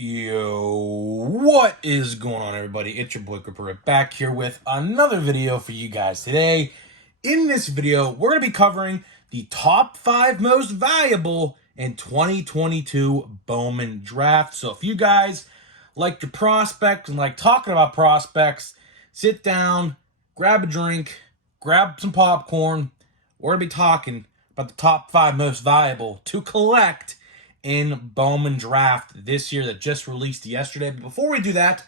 Yo, what is going on, everybody? It's your boy Gripper back here with another video for you guys today. In this video, we're going to be covering the top 5 most valuable in 2022 Bowman Draft. So if you guys like your prospects and like talking about prospects, sit down, grab a drink, grab some popcorn. We're going to be talking about the top 5 most valuable to collect in Bowman Draft this year that just released yesterday. But before we do that,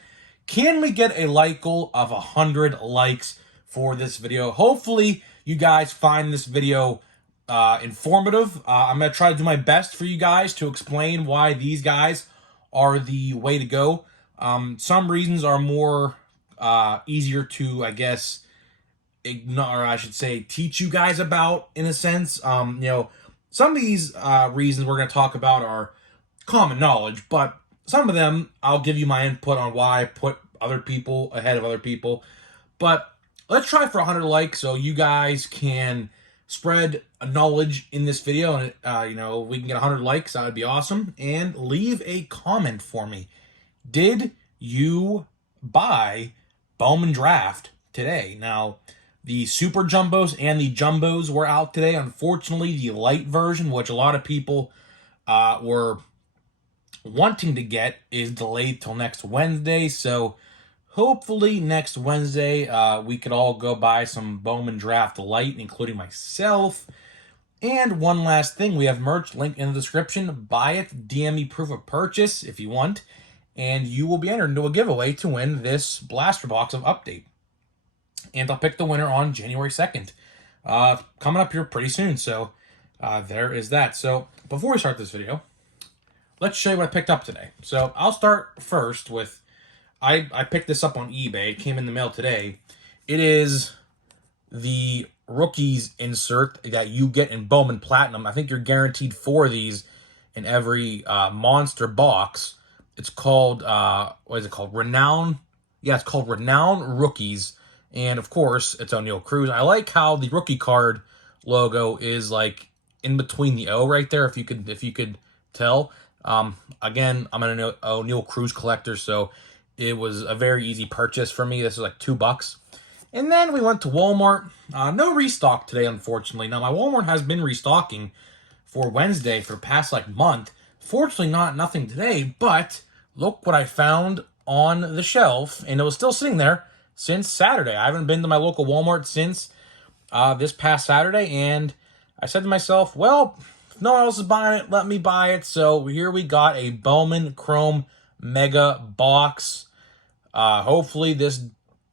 can we get a like goal of 100 likes for this video? Hopefully, you guys find this video informative. I'm going to try to do my best for you guys to explain why these guys are the way to go. Some reasons are more easier to, I guess, ignore, or I should say, teach you guys about, in a sense. Some of these reasons we're going to talk about are common knowledge, but some of them I'll give you my input on why I put other people ahead of other people. But let's try for 100 likes so you guys can spread knowledge in this video, and we can get 100 likes. That would be awesome. And leave a comment for me. Did you buy Bowman Draft today? Now, the Super Jumbos and the Jumbos were out today. Unfortunately, the light version, which a lot of people were wanting to get, is delayed till next Wednesday. So hopefully next Wednesday we could all go buy some Bowman Draft Light, including myself. And one last thing, we have merch, link in the description. Buy it, DM me proof of purchase if you want, and you will be entered into a giveaway to win this blaster box of Update. And I'll pick the winner on January 2nd. Coming up here pretty soon. So there is that. So before we start this video, let's show you what I picked up today. So I'll start first with, I picked this up on eBay. It came in the mail today. It is the rookies insert that you get in Bowman Platinum. I think you're guaranteed 4 of these in every monster box. It's called, what is it called? Renown. Yeah, it's called Renown Rookies. And of course, it's O'Neal Cruz. I like how the rookie card logo is like in between the O right there. If you could tell. Again, I'm an O'Neal Cruz collector, so it was a very easy purchase for me. This was like $2. And then we went to Walmart. No restock today, unfortunately. Now my Walmart has been restocking for Wednesday for the past month. Fortunately, nothing today. But look what I found on the shelf, and it was still sitting there since Saturday. I haven't been to my local Walmart since this past Saturday, and I said to myself, well, if no one else is buying it, let me buy it. So here we got a Bowman Chrome Mega Box. Hopefully this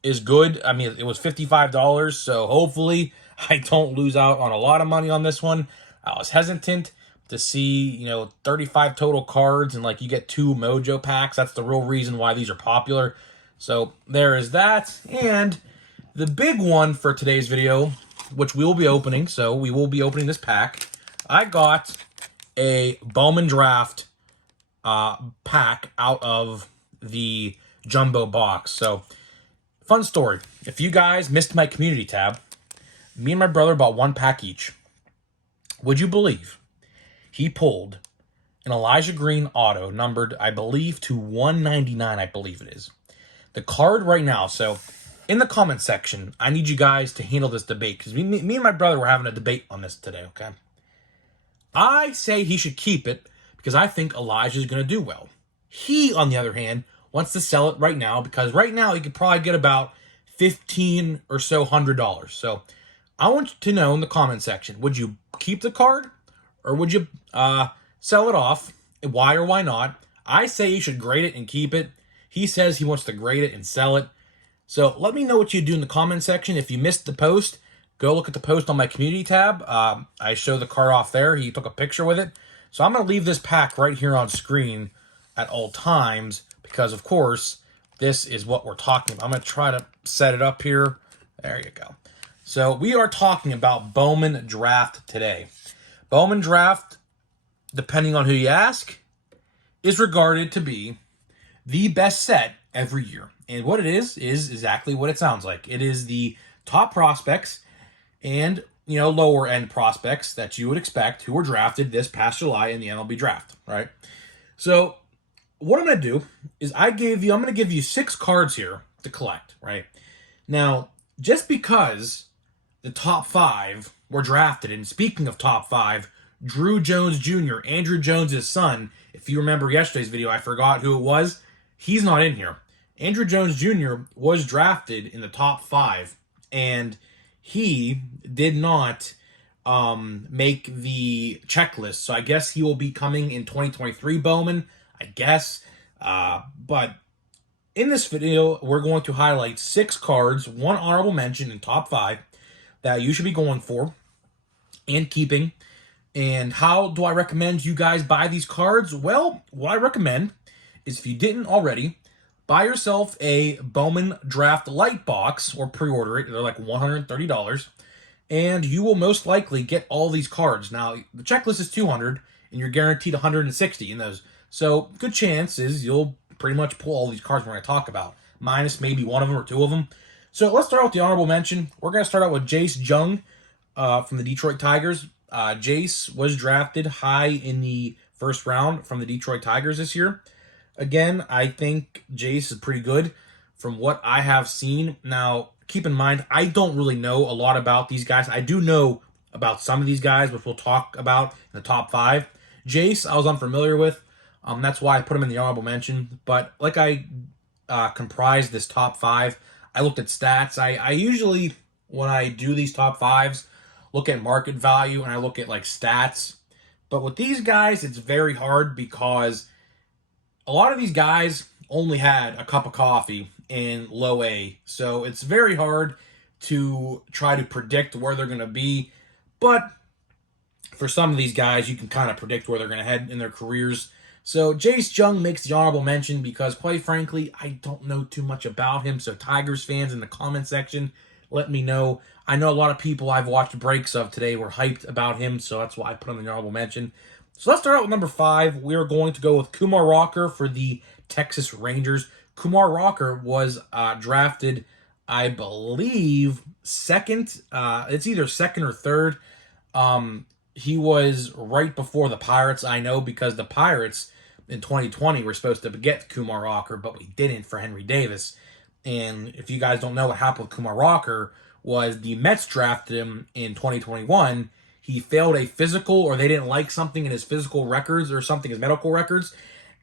is good. I mean, it was $55, so hopefully I don't lose out on a lot of money on this one. I was hesitant to see, 35 total cards, and you get 2 Mojo packs. That's the real reason why these are popular. So there is that. And the big one for today's video, which we will be opening, so we will be opening this pack. I got a Bowman Draft pack out of the jumbo box. So, fun story. If you guys missed my community tab, me and my brother bought 1 pack each. Would you believe he pulled an Elijah Green auto numbered, I believe, to 199, I believe it is. The card right now, so in the comment section, I need you guys to handle this debate, because me and my brother were having a debate on this today, okay? I say he should keep it because I think Elijah's going to do well. He, on the other hand, wants to sell it right now because right now he could probably get about $15 or so $100. So I want you to know in the comment section, would you keep the card or would you sell it off? Why or why not? I say you should grade it and keep it. He says he wants to grade it and sell it. So let me know what you do in the comment section. If you missed the post, go look at the post on my community tab. I show the card off there. He took a picture with it. So I'm going to leave this pack right here on screen at all times because, of course, this is what we're talking about. I'm going to try to set it up here. There you go. So we are talking about Bowman Draft today. Bowman Draft, depending on who you ask, is regarded to be the best set every year. And what it is exactly what it sounds like. It is the top prospects and, lower end prospects that you would expect who were drafted this past July in the MLB draft, right? So what I'm going to do is I'm going to give you 6 cards here to collect, right? Now, just because the top 5 were drafted, and speaking of top 5, Drew Jones Jr., Andrew Jones' son, if you remember yesterday's video, I forgot who it was. He's not in here. Andrew Jones Jr. was drafted in the top 5, and he did not make the checklist. So I guess he will be coming in 2023 Bowman, I guess. But in this video, we're going to highlight 6 cards, 1 honorable mention in top 5 that you should be going for and keeping. And how do I recommend you guys buy these cards? Well, what I recommend is, if you didn't already, buy yourself a Bowman Draft Light Box or pre-order it. They're like $130. And you will most likely get all these cards. Now, the checklist is 200, and you're guaranteed 160 in those. So, good chance is you'll pretty much pull all these cards we're going to talk about, minus maybe 1 of them or 2 of them. So, let's start out with the honorable mention. We're going to start out with Jace Jung from the Detroit Tigers. Jace was drafted high in the first round from the Detroit Tigers this year. Again, I think Jace is pretty good from what I have seen. Now, keep in mind, I don't really know a lot about these guys. I do know about some of these guys, which we'll talk about in the top 5. Jace, I was unfamiliar with. That's why I put him in the honorable mention. But like I comprised this top 5, I looked at stats. I usually, when I do these top 5s, look at market value and I look at like stats. But with these guys, it's very hard because a lot of these guys only had a cup of coffee in low A. So it's very hard to try to predict where they're going to be. But for some of these guys, you can kind of predict where they're going to head in their careers. So Jace Jung makes the honorable mention because, quite frankly, I don't know too much about him. So Tigers fans in the comment section, let me know. I know a lot of people I've watched breaks of today were hyped about him, so that's why I put him in the honorable mention. So let's start out with number 5. We are going to go with Kumar Rocker for the Texas Rangers. Kumar Rocker was drafted, I believe, second. It's either second or third. He was right before the Pirates, I know, because the Pirates in 2020 were supposed to get Kumar Rocker, but we didn't for Henry Davis. And if you guys don't know what happened with Kumar Rocker, was the Mets drafted him in 2021. He failed a physical, or they didn't like something in his physical records or something, his medical records,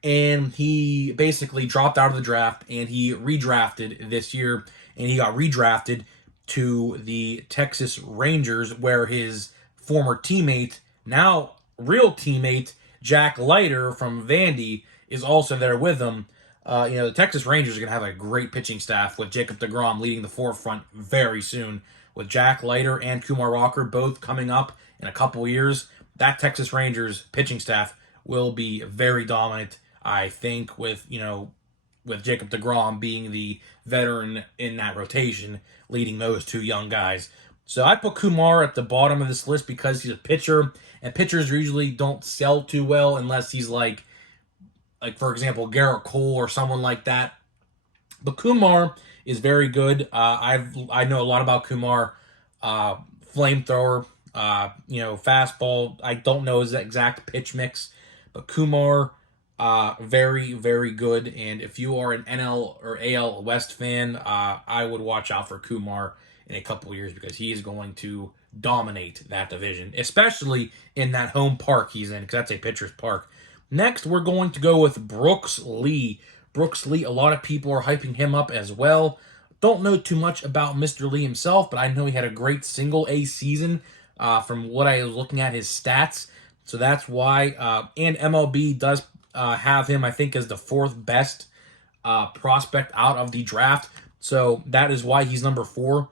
and he basically dropped out of the draft, and he redrafted this year, and he got redrafted to the Texas Rangers, where his former teammate, now real teammate, Jack Leiter from Vandy, is also there with him. The Texas Rangers are going to have a great pitching staff with Jacob deGrom leading the forefront very soon. With Jack Leiter and Kumar Rocker both coming up in a couple years, that Texas Rangers pitching staff will be very dominant, I think, with Jacob deGrom being the veteran in that rotation, leading those 2 young guys. So I put Kumar at the bottom of this list because he's a pitcher, and pitchers usually don't sell too well unless he's like for example, Garrett Cole or someone like that. But Kumar is very good. I know a lot about Kumar. Flamethrower, fastball. I don't know his exact pitch mix, but Kumar, very, very good. And if you are an NL or AL West fan, I would watch out for Kumar in a couple of years because he is going to dominate that division, especially in that home park he's in, because that's a pitcher's park. Next, we're going to go with Brooks Lee. Brooks Lee, a lot of people are hyping him up as well. Don't know too much about Mr. Lee himself, but I know he had a great single-A season from what I was looking at his stats. So that's why. And MLB does have him, I think, as the 4th best prospect out of the draft. So that is why he's number 4.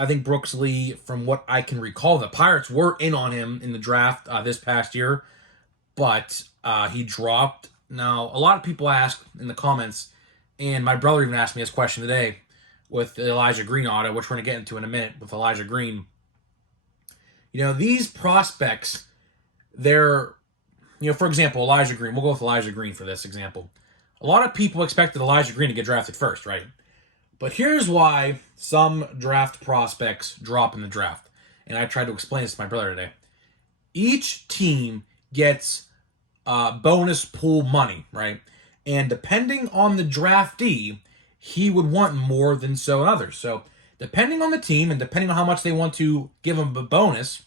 I think Brooks Lee, from what I can recall, the Pirates were in on him in the draft this past year, but he dropped. Now, a lot of people ask in the comments, and my brother even asked me this question today with the Elijah Green auto, which we're going to get into in a minute with Elijah Green. These prospects, they're, for example, Elijah Green. We'll go with Elijah Green for this example. A lot of people expected Elijah Green to get drafted first, right? But here's why some draft prospects drop in the draft. And I tried to explain this to my brother today. Each team gets bonus pool money, right? And depending on the draftee, he would want more than so others. So depending on the team and depending on how much they want to give him a bonus,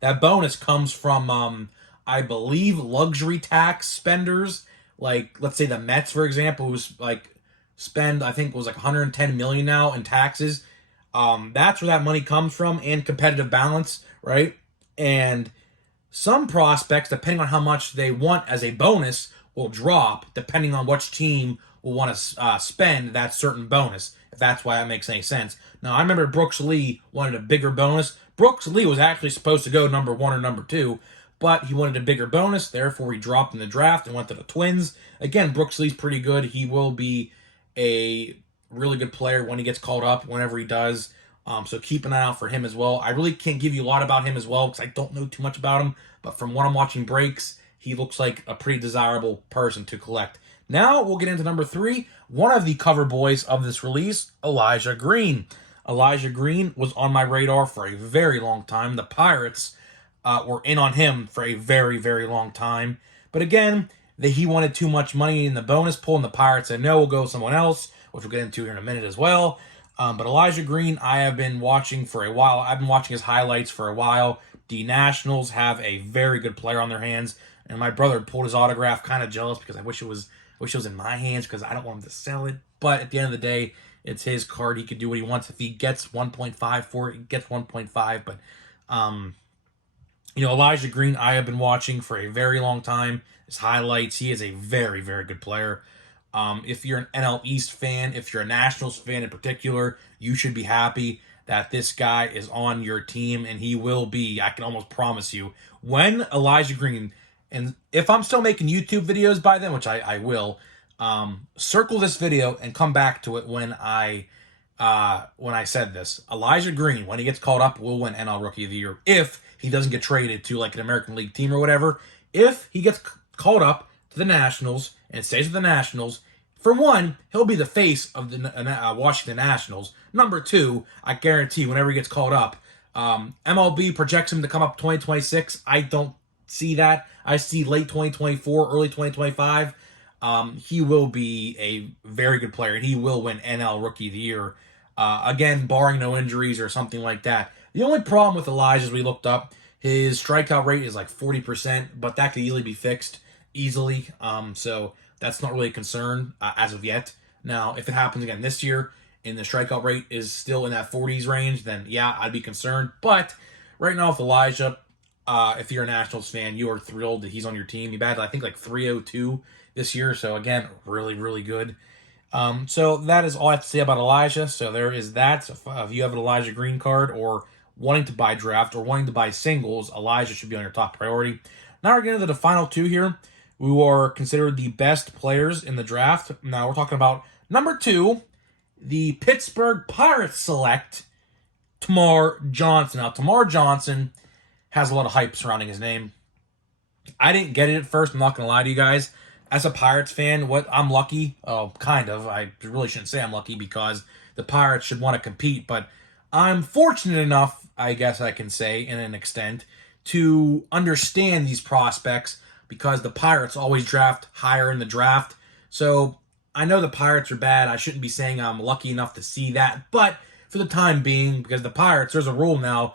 that bonus comes from, I believe, luxury tax spenders. Like, let's say the Mets, for example, who's like spend, I think it was like 110 million now in taxes. That's where that money comes from, and competitive balance, right? And some prospects, depending on how much they want as a bonus, will drop depending on which team will want to spend that certain bonus, if that's why that makes any sense. Now, I remember Brooks Lee wanted a bigger bonus. Brooks Lee was actually supposed to go number 1 or number 2, but he wanted a bigger bonus, therefore he dropped in the draft and went to the Twins. Again, Brooks Lee's pretty good. He will be a really good player when he gets called up, whenever he does. So keep an eye out for him as well. I really can't give you a lot about him as well because I don't know too much about him. But from what I'm watching breaks, he looks like a pretty desirable person to collect. Now we'll get into number 3. One of the cover boys of this release, Elijah Green. Elijah Green was on my radar for a very long time. The Pirates were in on him for a very, very long time. But again, he wanted too much money in the bonus pool, and the Pirates said, no, we'll go with someone else, which we'll get into here in a minute as well. But Elijah Green, I have been watching for a while. I've been watching his highlights for a while. The Nationals have a very good player on their hands, and my brother pulled his autograph. Kind of jealous because I wish it was in my hands because I don't want him to sell it. But at the end of the day, it's his card. He can do what he wants. If he gets 1.5 for it, he gets 1.5. But Elijah Green, I have been watching for a very long time. His highlights, he is a very, very good player. If you're an NL East fan, if you're a Nationals fan in particular, you should be happy that this guy is on your team, and he will be, I can almost promise you, when Elijah Green, and if I'm still making YouTube videos by then, which I will, circle this video and come back to it when I said this. Elijah Green, when he gets called up, will win NL Rookie of the Year if he doesn't get traded to like an American League team or whatever. If he gets called up to the Nationals and stays with the Nationals, for one, he'll be the face of the Washington Nationals. Number 2, I guarantee whenever he gets called up, MLB projects him to come up 2026. I don't see that. I see late 2024, early 2025. He will be a very good player, and he will win NL Rookie of the Year. Again, barring no injuries or something like that. The only problem with Elijah, as we looked up, his strikeout rate is like 40%, but that could easily be fixed easily. So that's not really a concern as of yet. Now, if it happens again this year and the strikeout rate is still in that 40s range, then yeah, I'd be concerned. But right now with Elijah, if you're a Nationals fan, you are thrilled that he's on your team. He batted, I think, like 302 this year. So again, really, really good. So that is all I have to say about Elijah. So there is that. So if you have an Elijah Green card or wanting to buy draft or wanting to buy singles, Elijah should be on your top priority. Now we're getting to the final 2 here, who are considered the best players in the draft. Now we're talking about number 2, the Pittsburgh Pirates select Termarr Johnson. Now Termarr Johnson has a lot of hype surrounding his name. I didn't get it at first, I'm not going to lie to you guys. As a Pirates fan, I'm lucky. Oh, kind of. I really shouldn't say I'm lucky because the Pirates should want to compete, but I'm fortunate enough, I guess I can say, in an extent, to understand these prospects because the Pirates always draft higher in the draft. So I know the Pirates are bad. I shouldn't be saying I'm lucky enough to see that, but for the time being, because the Pirates, there's a rule now,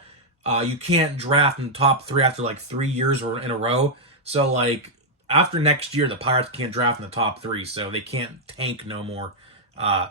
you can't draft in the top 3 after like 3 years or in a row. So like after next year, the Pirates can't draft in the top 3, so they can't tank no more.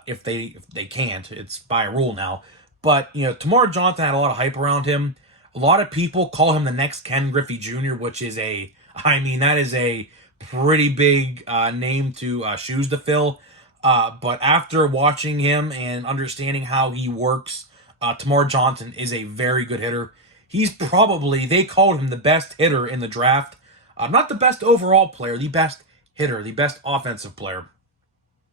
If they can't, it's by a rule now. But Termarr Johnson had a lot of hype around him. A lot of people call him the next Ken Griffey Jr., which is that is a pretty big name to shoes to fill. But after watching him and understanding how he works, Termarr Johnson is a very good hitter. He's probably, they called him the best hitter in the draft. Not the best overall player, the best hitter, the best offensive player.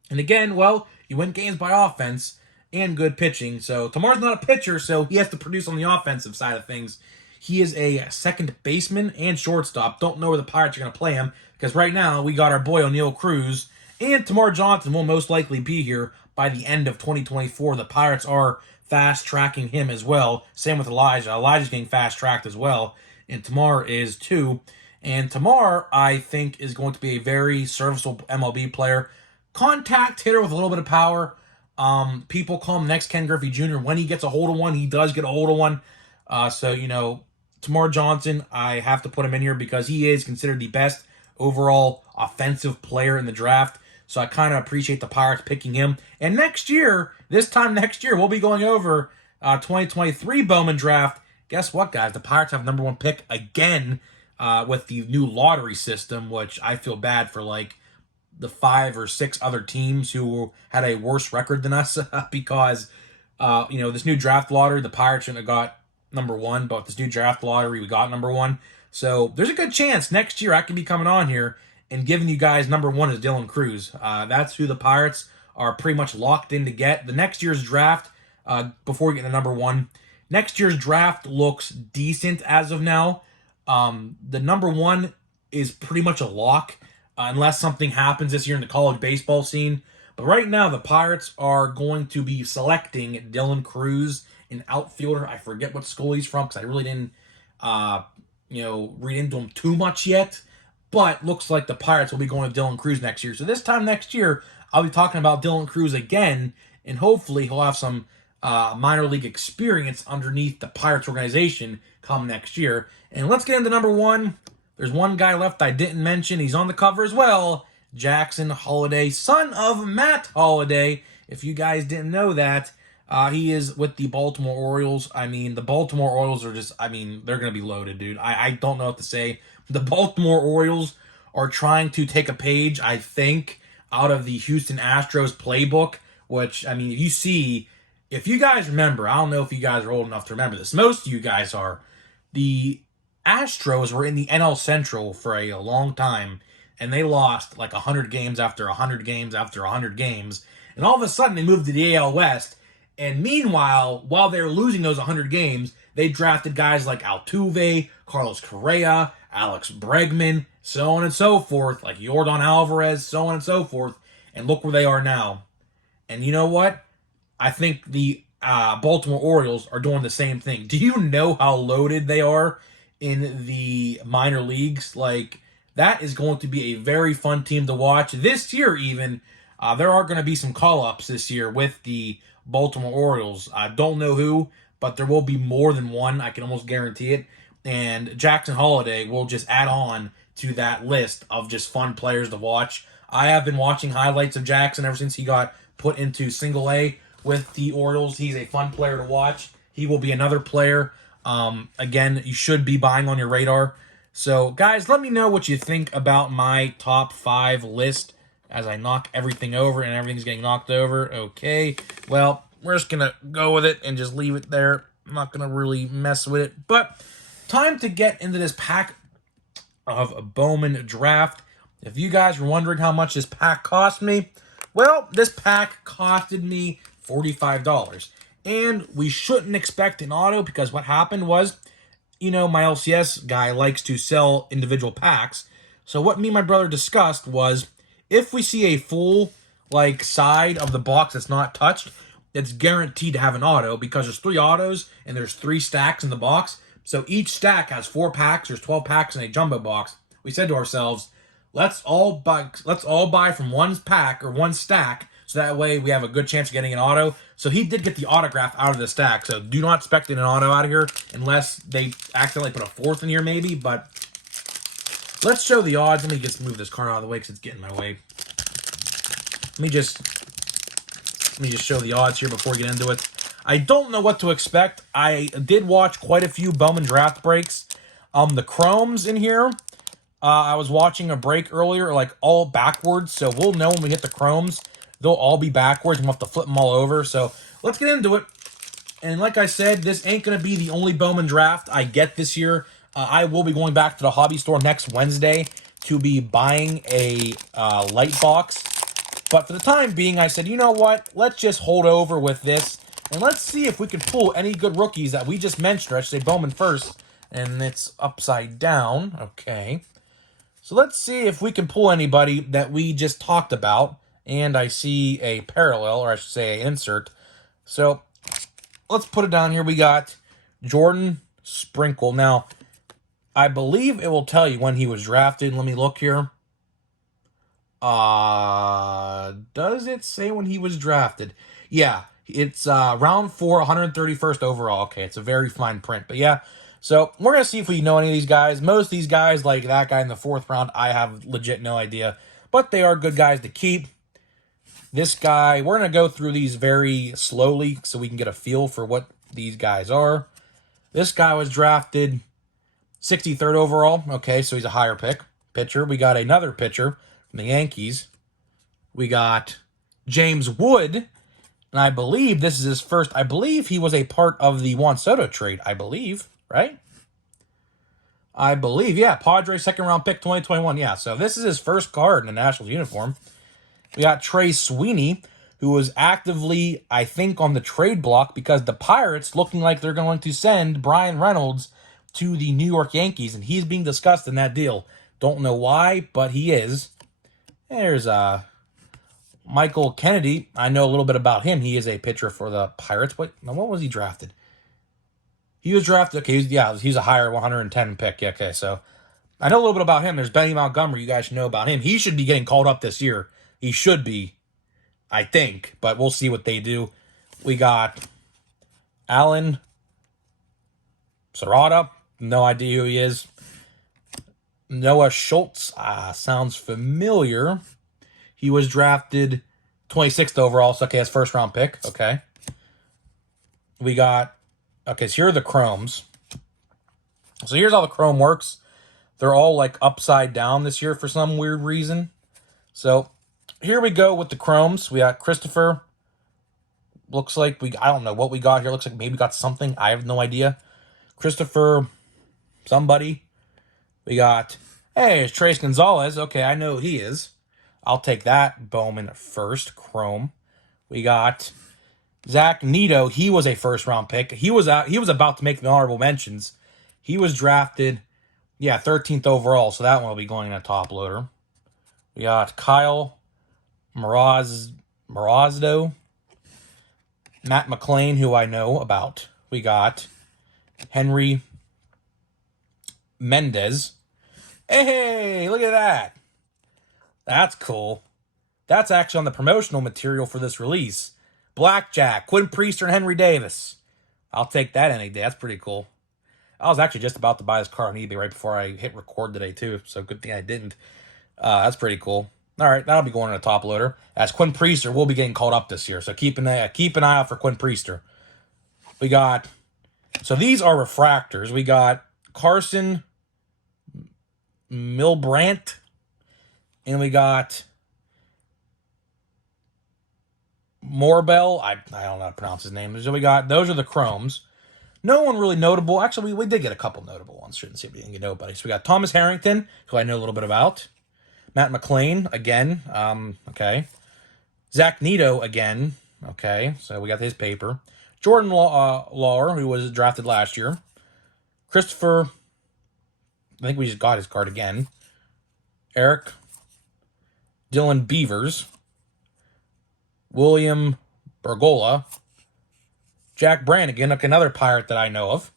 And again, well, you win games by offense and good pitching. So Tamar's not a pitcher, so he has to produce on the offensive side of things. He is a second baseman and shortstop. Don't know where the Pirates are going to play him because right now we got our boy O'Neal Cruz, and Termarr Johnson will most likely be here by the end of 2024. The Pirates are fast-tracking him as well. Same with Elijah. Elijah's getting fast-tracked as well, and Termarr is too. And Tamar, I think, is going to be a very serviceable MLB player. Contact hitter with a little bit of power. People call him next Ken Griffey Jr. When he gets a hold of one, he does get a hold of one. So, you know, Tamar Johnson, I have to put him in here because he is considered the best overall offensive player in the draft. So I kind of appreciate the Pirates picking him. And next year, this time next year, we'll be going over 2023 Bowman Draft. Guess what, guys? The Pirates have #1 pick again with the new lottery system, which I feel bad for, like, the 5 or 6 other teams who had a worse record than us because, you know, this new draft lottery, the Pirates shouldn't have got #1, but this new draft lottery, we got #1. So there's a good chance next year I can be coming on here and giving you guys #1 is Dylan Cruz. That's who the Pirates are pretty much locked in to get. The next year's draft, before we get to #1, next year's draft looks decent as of now. The #1 is pretty much a lock unless something happens this year in the college baseball scene. But right now, the Pirates are going to be selecting Dylan Cruz, an outfielder. I forget what school he's from because I really didn't, you know, read into him too much yet. But looks like the Pirates will be going to Dylan Cruz next year. So this time next year, I'll be talking about Dylan Cruz again, and hopefully he'll have some minor league experience underneath the Pirates organization come next year. And let's get into #1. There's one guy left I didn't mention. He's on the cover as well. Jackson Holliday, son of Matt Holliday. If you guys didn't know that, he is with the Baltimore Orioles. I mean, the Baltimore Orioles are just, I mean, they're going to be loaded, dude. I don't know what to say. The Baltimore Orioles are trying to take a page, I think, out of the Houston Astros playbook, which, I mean, if you guys remember, I don't know if you guys are old enough to remember this. Most of you guys are. The Astros were in the NL Central for a long time, and they lost like 100 games after 100 games after 100 games. And all of a sudden, they moved to the AL West. And meanwhile, while they were losing those 100 games, they drafted guys like Altuve, Carlos Correa, Alex Bregman, so on and so forth, like Yordan Alvarez, so on and so forth. And look where they are now. And you know what? I think the Baltimore Orioles are doing the same thing. Do you know how loaded they are in the minor leagues? Like, that is going to be a very fun team to watch. This year, even, there are going to be some call-ups this year with the Baltimore Orioles. I don't know who, but there will be more than one. I can almost guarantee it. And Jackson Holliday will just add on to that list of just fun players to watch. I have been watching highlights of Jackson ever since he got put into single A with the Orioles. He's a fun player to watch. He will be another player, again, you should be buying on your radar. So, guys, let me know what you think about my top 5 list as I knock everything over and everything's getting knocked over. Okay, well, we're just going to go with it and just leave it there. I'm not going to really mess with it. But time to get into this pack of Bowman Draft. If you guys were wondering how much this pack cost me, well, this pack costed me $45. And we shouldn't expect an auto because what happened was, you know, my LCS guy likes to sell individual packs. So what me and my brother discussed was if we see a full, like, side of the box that's not touched, it's guaranteed to have an auto because there's 3 autos and there's 3 stacks in the box. So each stack has 4 packs. There's 12 packs in a jumbo box. We said to ourselves, let's all buy from one pack or one stack, so that way we have a good chance of getting an auto. So he did get the autograph out of the stack. So do not expect an auto out of here unless they accidentally put a 4th in here maybe. But let's show the odds. Let me just move this card out of the way because it's getting in my way. Let me just show the odds here before we get into it. I don't know what to expect. I did watch quite a few Bowman Draft breaks. The Chromes in here, I was watching a break earlier, like all backwards. So we'll know when we hit the Chromes. They'll all be backwards and we'll have to flip them all over. So let's get into it. And like I said, this ain't going to be the only Bowman Draft I get this year. I will be going back to the hobby store next Wednesday to be buying a light box. But for the time being, I said, you know what? Let's just hold over with this. And let's see if we can pull any good rookies that we just mentioned. Or I should say Bowman first. And it's upside down. Okay. So let's see if we can pull anybody that we just talked about. And I see a parallel, or I should say an insert. So let's put it down here. We got Jordan Sprinkle. Now, I believe it will tell you when he was drafted. Let me look here. Does it say when he was drafted? Yeah, it's round 4, 131st overall. Okay, it's a very fine print. But yeah, so we're going to see if we know any of these guys. Most of these guys, like that guy in the 4th round, I have legit no idea. But they are good guys to keep. This guy, we're going to go through these very slowly so we can get a feel for what these guys are. This guy was drafted 63rd overall. Okay, so he's a higher pitcher. We got another pitcher from the Yankees. We got James Wood, and I believe this is his first. I believe he was a part of the Juan Soto trade. I believe, right? I believe, yeah. Padres 2nd round pick 2021. Yeah, so this is his first card in the Nationals uniform. We got Trey Sweeney, who was actively, I think, on the trade block because the Pirates looking like they're going to send Brian Reynolds to the New York Yankees, and he's being discussed in that deal. Don't know why, but he is. There's Michael Kennedy. I know a little bit about him. He is a pitcher for the Pirates. What was he drafted? He was drafted. Okay, he's a higher 110 pick. Yeah, okay, so I know a little bit about him. There's Benny Montgomery. You guys should know about him. He should be getting called up this year. He should be, I think, but we'll see what they do. We got Alan Serrata. No idea who he is. Noah Schultz. Sounds familiar. He was drafted 26th overall, so okay, his 1st round pick. Okay. We got, okay, so here are the chromes. So here's how the chrome works. They're all like upside down this year for some weird reason. So here we go with the chromes. We got Christopher. Looks like I don't know what we got here. Looks like maybe we got something. I have no idea. Christopher somebody. We got, hey, it's Trace Gonzalez. Okay, I know who he is. I'll take that. Bowman first, chrome. We got Zach Neto. He was a 1st round pick. He was about to make the honorable mentions. He was drafted, 13th overall, so that one will be going in a top loader. We got Kyle Morazdo, Matt McLean, who I know about. We got Henry Mendez. Hey, look at that. That's cool. That's actually on the promotional material for this release. Blackjack, Quinn Priester, and Henry Davis. I'll take that any day. That's pretty cool. I was actually just about to buy this car on eBay right before I hit record today, too. So good thing I didn't. That's pretty cool. All right, that'll be going in a top loader. As Quinn Priester will be getting called up this year. So keep an eye out for Quinn Priester. We got, so these are refractors. We got Carson Milbrandt. And we got Morbell. I don't know how to pronounce his name. So we got, those are the chromes. No one really notable. Actually, we did get a couple notable ones. Shouldn't see if we didn't get nobody. So we got Thomas Harrington, who I know a little bit about. Matt McLean, again. Okay. Zach Neto, again. Okay. So we got his paper. Jordan Lawler, who was drafted last year. Christopher, I think we just got his card again. Eric. Dylan Beavers. William Bergola. Jack Brannigan, another Pirate that I know of.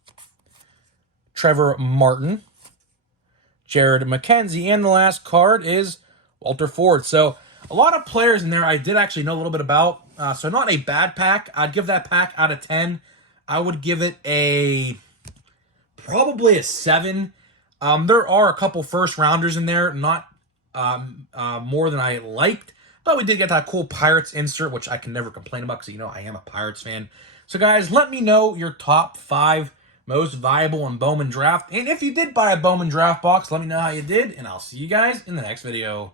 Trevor Martin. Jared McKenzie. And the last card is Walter Ford. So a lot of players in there I did actually know a little bit about. So not a bad pack. I'd give that pack out of 10. I would give it probably a 7. There are a couple first rounders in there, not more than I liked. But we did get that cool Pirates insert, which I can never complain about because, I am a Pirates fan. So, guys, let me know your top 5 most viable in Bowman Draft. And if you did buy a Bowman Draft box, let me know how you did. And I'll see you guys in the next video.